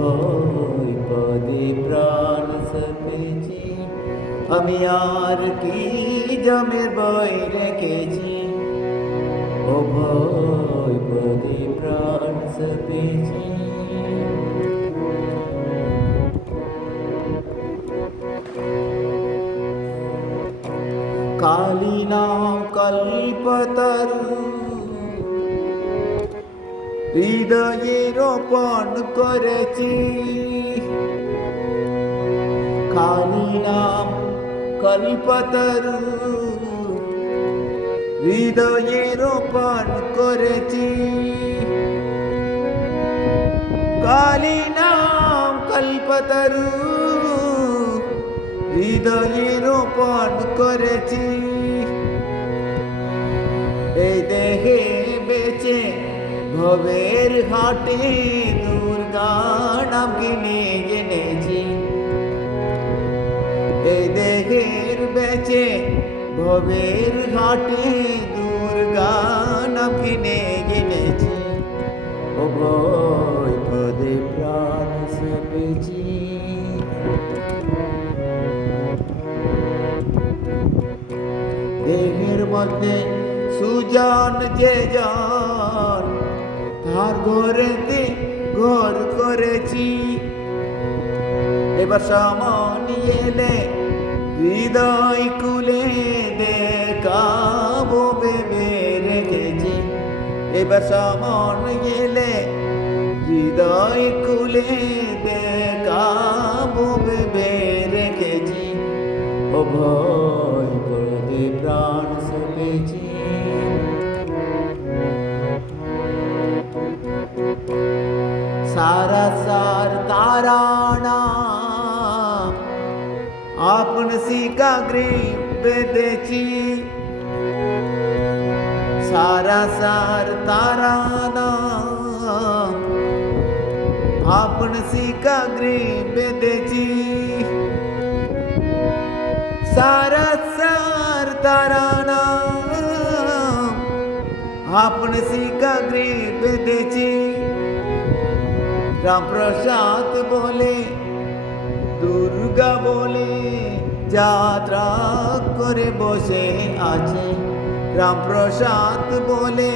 ভয় পদে প্রাণ সপেছি, আমি আর কি জমের বই রেখেছি। ও ভয় পদে প্রাণ সপেছি। কালী নাম কল্পতরু হৃদয়ে রোপণ করেছি। কালী নাম কল্পতরু হৃদয়ে রোপণ করেছি। কালী নাম কল্পতরু হৃদয়ে রোপণ করেছি। এই দেহে বেঁচে ভবের ঘাটে দুর্গা নাম কিনে জেনেছি। এই দেহের বেঁচে ভবের ঘাটে দুর্গা নাম কিনে জেনেছি। ও ভয় পদে প্রাণ সপেছি। দেহের মধ্যে সুজন যে জন, তার ঘরেতে ঘর করেছি। এবার সমন এলে হৃদয় কুলে দেখাবো ভেবে রেখেছি। এবার সমন এলে হৃদয় কুলে দেখাবো ভেবে রেখেছি। ও ভয় পদে প্রাণ সপেছি। सारा सार ताराना आपण सिका ग्रीप बेदेची। सारा सार ताराना आपण सिका ग्रीप बेदेची। सारा सार ताराना आपण सिका ग्रीप बेदेची। রামপ্রসাদ বলে দুর্গা বলে যাত্রা করে বসে আছে। রামপ্রসাদ বলে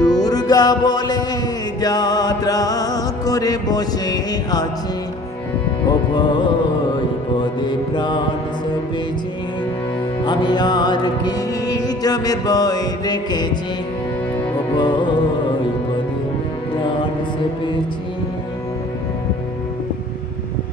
দুর্গা বলে যাত্রা করে বসে আছে। ও ভয় পদে প্রাণ সপেছি, আমি আর কি জমের বই রেখেছি। ও ভয় পদে প্রাণ সপেছি।